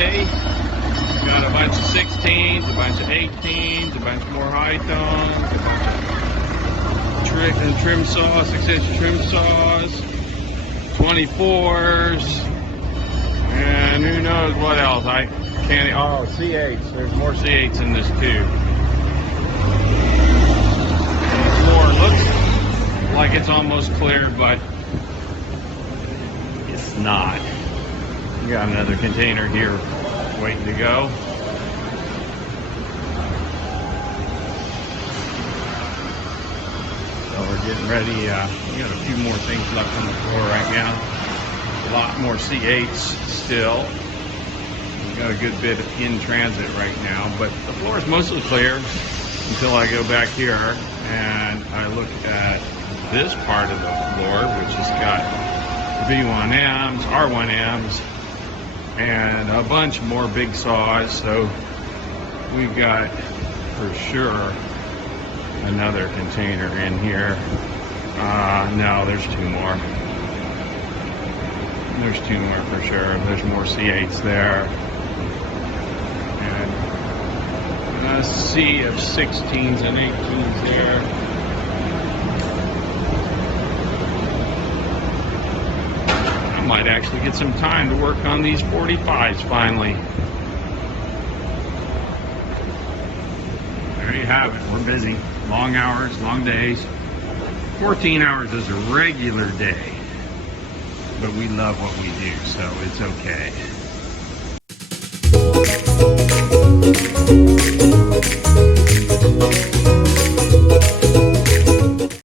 Friday. Got a bunch of 16s, a bunch of 18s, a bunch more high tones, trim saws, 6-inch trim saws, 24s, and who knows what else. I can't. Oh, C8s. There's more C8s in this too. Looks like it's almost clear, but it's not. We got another container here waiting to go. So we're getting ready. We got a few more things left on the floor right now. A lot more C8s still. We got a good bit in transit right now, but the floor is mostly clear until I go back here and I look at this part of the floor, which has got V1Ms, R1Ms, and a bunch more big saws. So we've got for sure another container in here. No, there's two more. There's two more for sure. There's more C8s there. And a sea of 16s and 18s there. I might actually get some time to work on these 45s finally. There you have it. We're busy. Long hours, long days. 14 hours is a regular day. But we love what we do, so it's okay.